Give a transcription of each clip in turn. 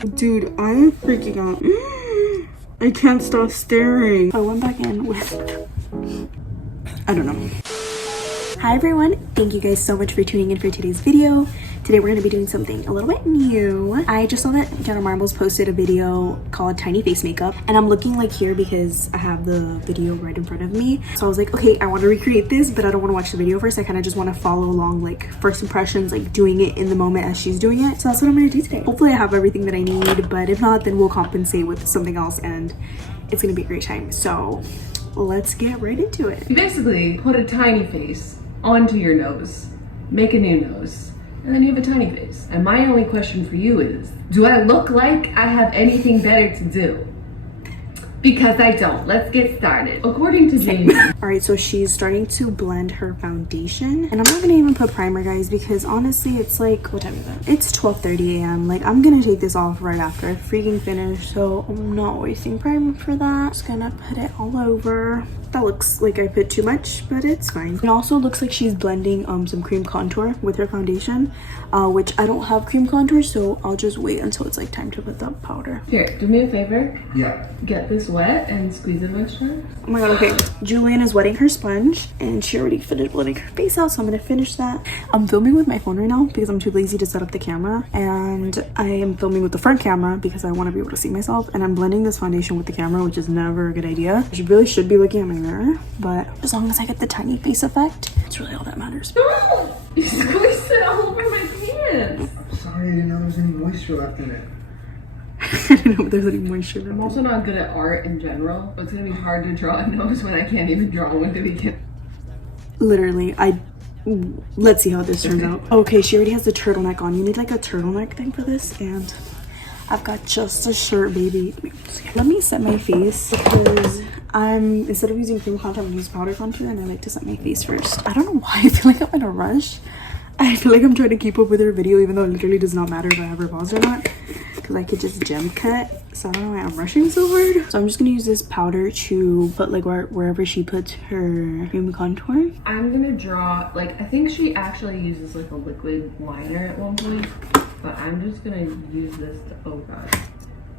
Dude, I'm freaking out. I can't stop staring. I went back in with, I don't know. Hi everyone, thank you guys so much for tuning in for today's video. Today we're going to be doing something a little bit new. I just saw that Jenna Marbles posted a video called Tiny Face Makeup, and I'm looking like here because I have the video right in front of me. So I was like, okay, I want to recreate this, but I don't want to watch the video first. I kind of just want to follow along, like first impressions, like doing it in the moment as she's doing it. So that's what I'm going to do today. Hopefully I have everything that I need, but if not, then we'll compensate with something else and it's going to be a great time. So let's get right into it. You basically put a tiny face onto your nose, make a new nose, and then you have a tiny face. And my only question for you is, do I look like I have anything better to do? Because I don't. Let's get started. According to Jamie. Alright, so she's starting to blend her foundation. And I'm not gonna even put primer, guys, because honestly, it's like, what time is it? It's 12:30 a.m. Like, I'm gonna take this off right after I freaking finish, so I'm not wasting primer for that. Just gonna put it all over. That looks like I put too much, but it's fine. It also looks like she's blending some cream contour with her foundation, which I don't have cream contour, so I'll just wait until it's like time to put the powder. Here, do me a favor. Yeah. Get this wet and squeeze it much time. Oh my god, okay. Julian is wetting her sponge and she already finished blending her face out, so I'm gonna finish that. I'm filming with my phone right now because I'm too lazy to set up the camera, and I am filming with the front camera because I want to be able to see myself, and I'm blending this foundation with the camera, which is never a good idea. I really should be looking at my mirror, but as long as I get the tiny face effect, it's really all that matters. No! You squeezed it all over my hands. Sorry, I didn't know there was any moisture left in it. I don't know if there's any moisture. I'm also not good at art in general, but it's gonna be hard to draw a nose when I can't even draw one to begin. Literally, let's see how this turns out. Okay, she already has the turtleneck on. You need like a turtleneck thing for this, and I've got just a shirt, baby. Let me set my face because instead of using cream contour, I'm gonna use powder contour, and I like to set my face first. I don't know why I feel like I'm in a rush. I feel like I'm trying to keep up with her video, even though it literally does not matter if I have her paused or not, because I could just gem cut. So I don't know why I'm rushing so hard. So I'm just gonna use this powder to put like wherever she puts her cream contour. I'm gonna draw, like, I think she actually uses like a liquid liner at one point, but I'm just gonna use this to, oh god.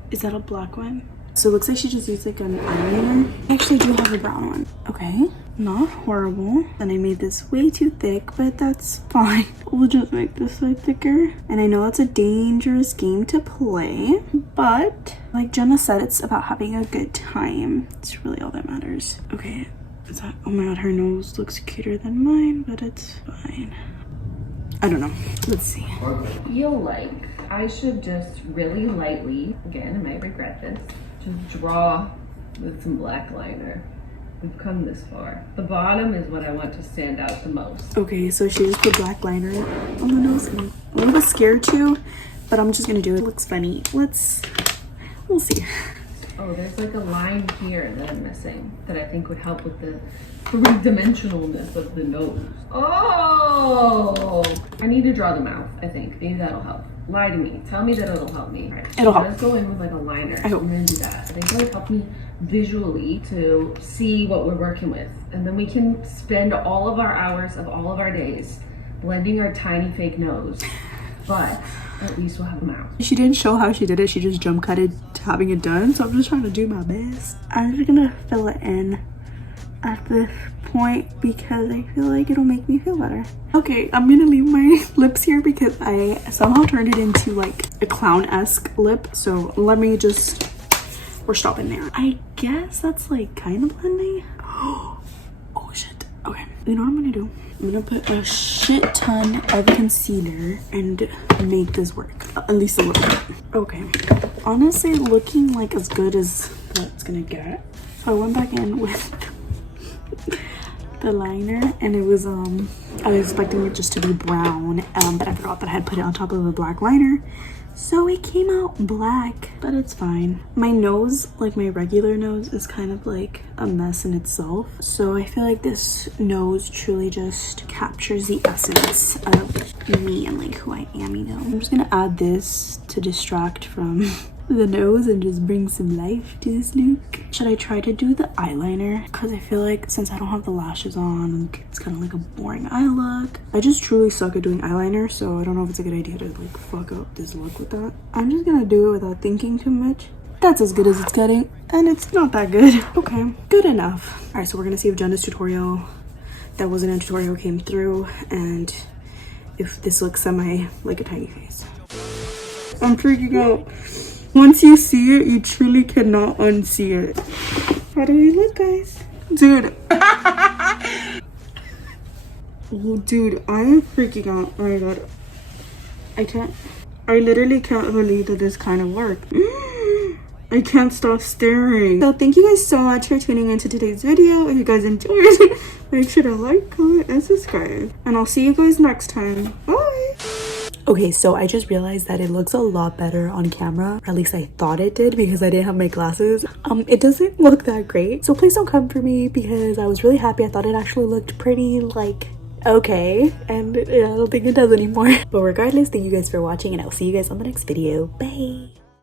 Is that a black one? So it looks like she just used like an eyeliner. I actually do have a brown one. Okay, not horrible. And I made this way too thick, but that's fine. We'll just make this side thicker. And I know that's a dangerous game to play, but like Jenna said, it's about having a good time. It's really all that matters. Okay, is that, oh my god, her nose looks cuter than mine, but it's fine. I don't know. Let's see. I feel like I should just really lightly, again, I might regret this, just draw with some black liner. We've come this far. The bottom is what I want to stand out the most. Okay, so she just put black liner on the nose. I'm a little bit scared too, but I'm just gonna do it. It looks funny. We'll see. Oh, there's like a line here that I'm missing that I think would help with the three-dimensionalness of the nose. Oh! I need to draw the mouth, I think. Maybe that'll help. Lie to me. Tell me that it'll help me. Right. It'll help. Let's go in with like a liner. I hope. I'm gonna do that. I think that'll help me visually to see what we're working with. And then we can spend all of our hours of all of our days blending our tiny fake nose. But at least we'll have a mouth. She didn't show how she did it. She just jump cutted to having it done. So I'm just trying to do my best. I'm just gonna fill it in at this point because I feel like it'll make me feel better. Okay, I'm gonna leave my lips here because I somehow turned it into like a clown-esque lip. So let me just, we're stopping there. I guess that's like kind of blending. Oh shit. Okay, you know what I'm gonna do? I'm gonna put a shit ton of concealer and make this work. At least a little bit. Okay. Honestly, looking like as good as that's gonna get. So I went back in with the liner, and it was I was expecting it just to be brown, but I forgot that I had put it on top of a black liner, so it came out black, but it's fine. My nose, like my regular nose, is kind of like a mess in itself, so I feel like this nose truly just captures the essence of me and like who I am, you know. I'm just gonna add this to distract from the nose and just bring some life to this look. Should I try to do the eyeliner? Because I feel like since I don't have the lashes on, it's kind of like a boring eye look. I just truly suck at doing eyeliner, so I don't know if it's a good idea to like fuck up this look with that. I'm just gonna do it without thinking too much. That's as good as it's getting, and it's not that good. Okay, good enough. All right, so we're gonna see if Jenna's tutorial that wasn't a tutorial came through, and if this looks semi like a tiny face. I'm freaking out. Once you see it, you truly cannot unsee it. How do we look, guys? Dude. Oh, dude, I am freaking out. Oh my god. I literally can't believe that this kind of worked. I can't stop staring. So thank you guys so much for tuning into today's video. If you guys enjoyed it, make sure to like, comment, and subscribe. And I'll see you guys next time. Bye. Okay, so I just realized that it looks a lot better on camera, or at least I thought it did because I didn't have my glasses. It doesn't look that great, so please don't come for me because I was really happy. I thought it actually looked pretty, like, okay, and I don't think it does anymore. But regardless, thank you guys for watching, and I'll see you guys on the next video. Bye.